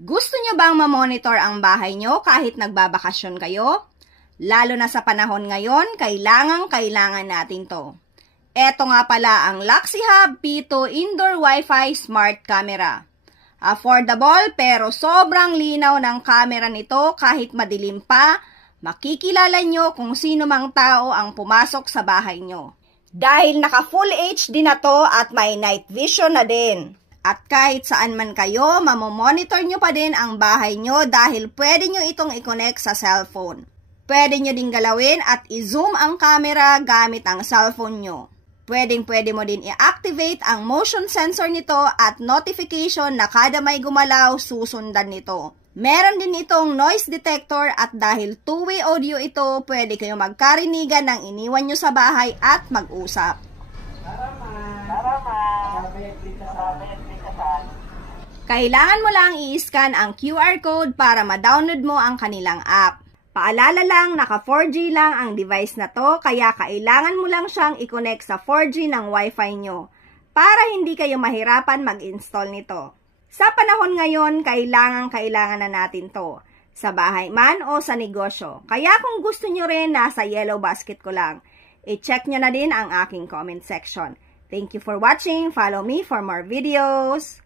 Gusto nyo bang mamonitor ang bahay nyo kahit nagbabakasyon kayo? Lalo na sa panahon ngayon, kailangan natin to. Eto nga pala ang LuxyHub P2 Indoor Wi-Fi Smart Camera. Affordable pero sobrang linaw ng camera nito kahit madilim pa, makikilala nyo kung sino mang tao ang pumasok sa bahay nyo. Dahil naka full HD na to at may night vision na din. At kahit saan man kayo, mamomonitor nyo pa din ang bahay nyo dahil pwede nyo itong i-connect sa cellphone. Pwede nyo din galawin at i-zoom ang camera gamit ang cellphone nyo. Pwede mo din i-activate ang motion sensor nito at notification na kada may gumalaw, susundan nito. Meron din itong noise detector at dahil two-way audio ito, pwede kayo magkarinigan ng iniwan nyo sa bahay at mag-usap. Kailangan mo lang i-scan ang QR code para ma-download mo ang kanilang app. Paalala lang, naka 4G lang ang device na to, kaya kailangan mo lang siyang i-connect sa 4G ng Wi-Fi nyo para hindi kayo mahirapan mag-install nito. Sa panahon ngayon, kailangan na natin to, sa bahay man o sa negosyo. Kaya kung gusto nyo rin, nasa yellow basket ko lang. I-check nyo na din ang aking comment section. Thank you for watching. Follow me for more videos.